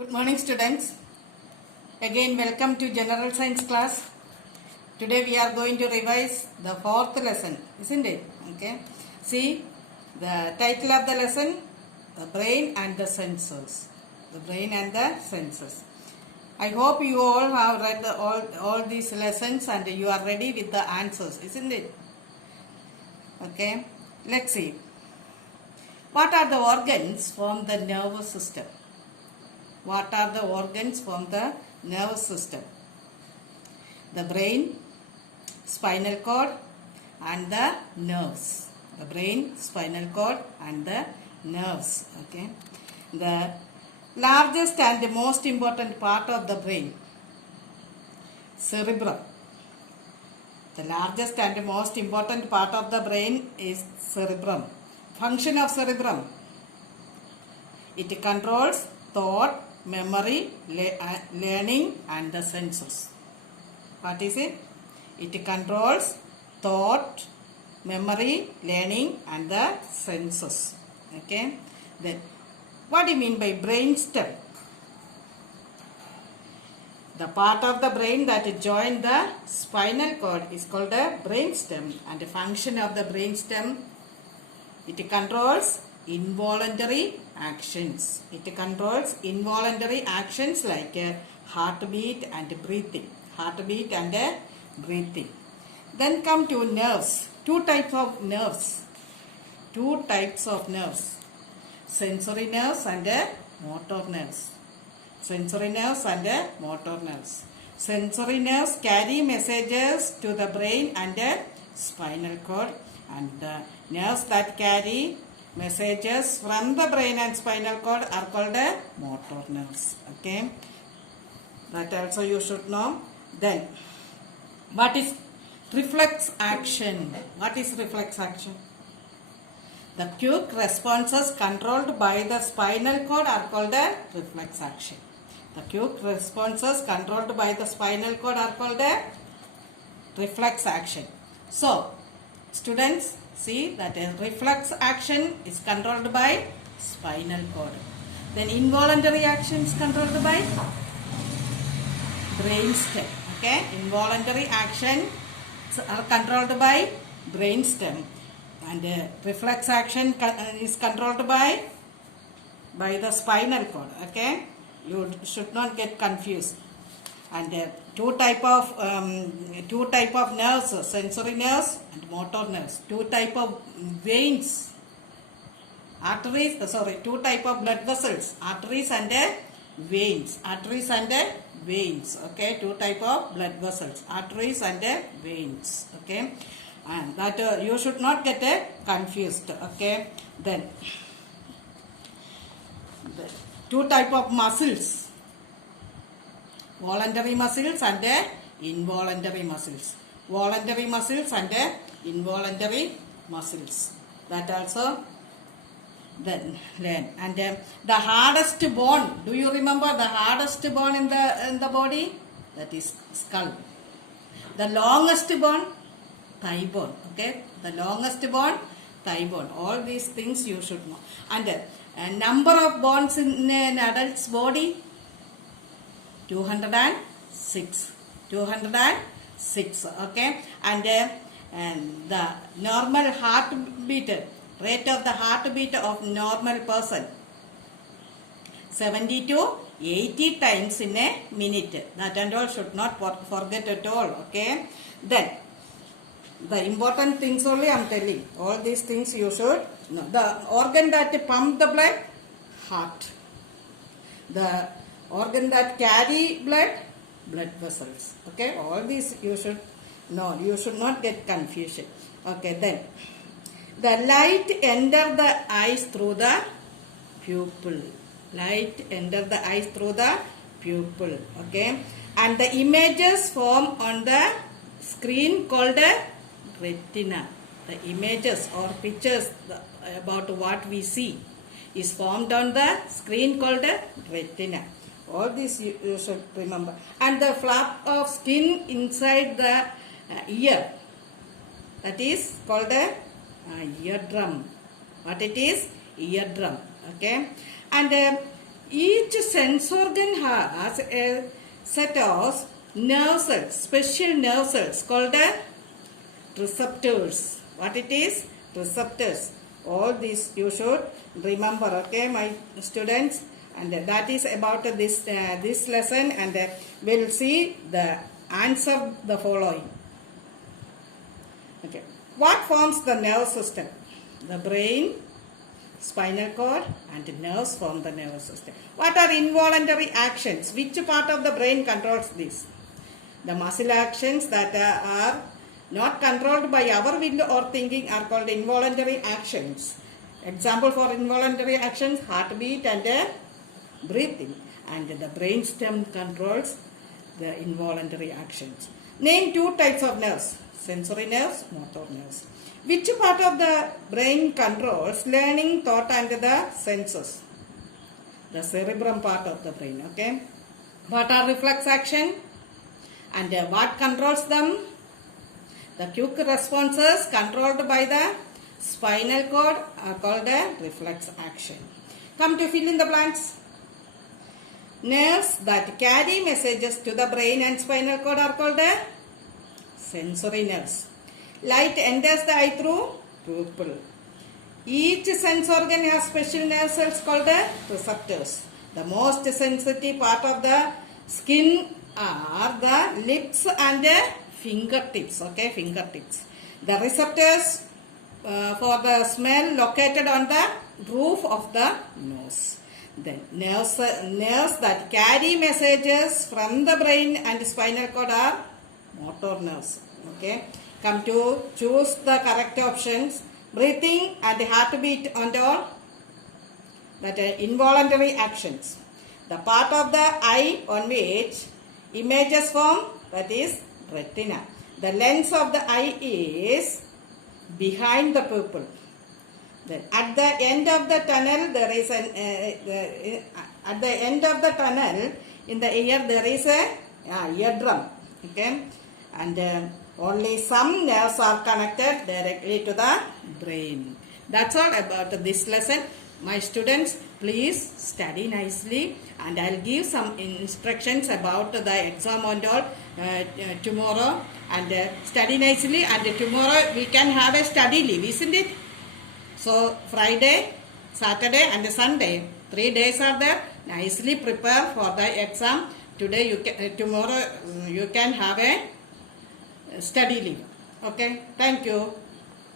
Good morning, students. Again, welcome to General Science class. Today we are going to revise the fourth lesson, isn't it? Okay. See the title of the lesson: the brain and the senses. The brain and the senses. I hope you all have read all these lessons and you are ready with the answers, isn't it? Okay. Let's see. What are the organs from the nervous system? What are the organs from the nervous system? The brain, spinal cord and the nerves. The brain, spinal cord and the nerves. Okay. The largest and the most important part of the brain, cerebrum. The largest and the most important part of the brain is cerebrum. Function of cerebrum: it controls thought, memory, learning and the senses. What is it? It controls thought, memory, learning and the senses. Okay. Then what do you mean by brain stem? The part of the brain that joins the spinal cord is called a brain stem, and the function of the brain stem, it controls involuntary actions. It controls involuntary actions like heartbeat and breathing. Heartbeat and breathing. Then come to nerves. Two types of nerves. Sensory nerves and motor nerves. Sensory nerves and motor nerves. Sensory nerves carry messages to the brain and spinal cord, and the nerves that carry messages from the brain and spinal cord are called motor nerves. Okay, that also you should know. Then what is reflex action? What is reflex action? The quick responses controlled by the spinal cord are called a reflex action. The quick responses controlled by the spinal cord are called a reflex action. So students, see that a reflex action is controlled by spinal cord. Then involuntary action is controlled by brain stem. Okay, involuntary action are controlled by brain stem, and reflex action is controlled by the spinal cord. Okay, you should not get confused. And two type of nerves, sensory nerves and motor nerves. Two type of veins, arteries. Two type of blood vessels, arteries and veins. Arteries and veins. Okay, two type of blood vessels, arteries and veins. Okay, and that you should not get confused. Okay, then two type of muscles. Voluntary muscles and involuntary muscles. Voluntary muscles and involuntary muscles. That also then learn. And the hardest bone. Do you remember the hardest bone in the body? That is skull. The longest bone, thigh bone. Okay. The longest bone, thigh bone. All these things you should know. And number of bones in an adult's body, 206. 206. Okay, and the normal heartbeat, rate of the heartbeat of normal person, 70 to 80 times in a minute. That and all should not forget at all. Okay, then the important things only I am telling. All these things you should know. The organ that pump the blood, heart. The organ that carry blood, blood vessels. Okay, all these you should know. You should not get confusion. Okay, then the light enter the eyes through the pupil. Light enter the eyes through the pupil. Okay, and the images form on the screen called a retina. The images or pictures about what we see is formed on the screen called a retina. All this you should remember. And the flap of skin inside the ear, that is called a eardrum. What it is? Eardrum. Okay. And each sense organ has a set of nerve cells, special nerve cells called receptors. What it is? Receptors. All these you should remember, okay, my students. And that is about this lesson, and we'll see the answer the following. Okay. What forms the nerve system? The brain, spinal cord, and nerves form the nervous system. What are involuntary actions? Which part of the brain controls this? The muscle actions that are not controlled by our will or thinking are called involuntary actions. Example for involuntary actions: heartbeat and breathing. And the brainstem controls the involuntary actions. Name two types of nerves: sensory nerves, motor nerves. Which part of the brain controls learning, thought, and the senses? The cerebrum part of the brain, okay? What are reflex action? And what controls them? The quick responses controlled by the spinal cord are called a reflex action. Come to fill in the blanks. Nerves that carry messages to the brain and spinal cord are called sensory nerves. Light enters the eye through pupil. Each sense organ has special nerve cells called receptors. The most sensitive part of the skin are the lips and fingertips. Okay, fingertips. The receptors for the smell located on the roof of the nose. Then nerves that carry messages from the brain and spinal cord are motor nerves. Okay. Come to choose the correct options. Breathing and heartbeat and all, that are involuntary actions. The part of the eye on which images form, that is retina. The lens of the eye is behind the pupil. Then at the end of the tunnel there is at the end of the tunnel in the ear there is a eardrum. Okay, and only some nerves are connected directly to the brain. That's all about this lesson. My students, please study nicely, and I'll give some instructions about the exam and all tomorrow. And study nicely, and tomorrow we can have a study leave, isn't it? So Friday, Saturday and Sunday, 3 days are there. Nicely prepare for the exam. Today you can, tomorrow you can have a study leave. Okay, thank you.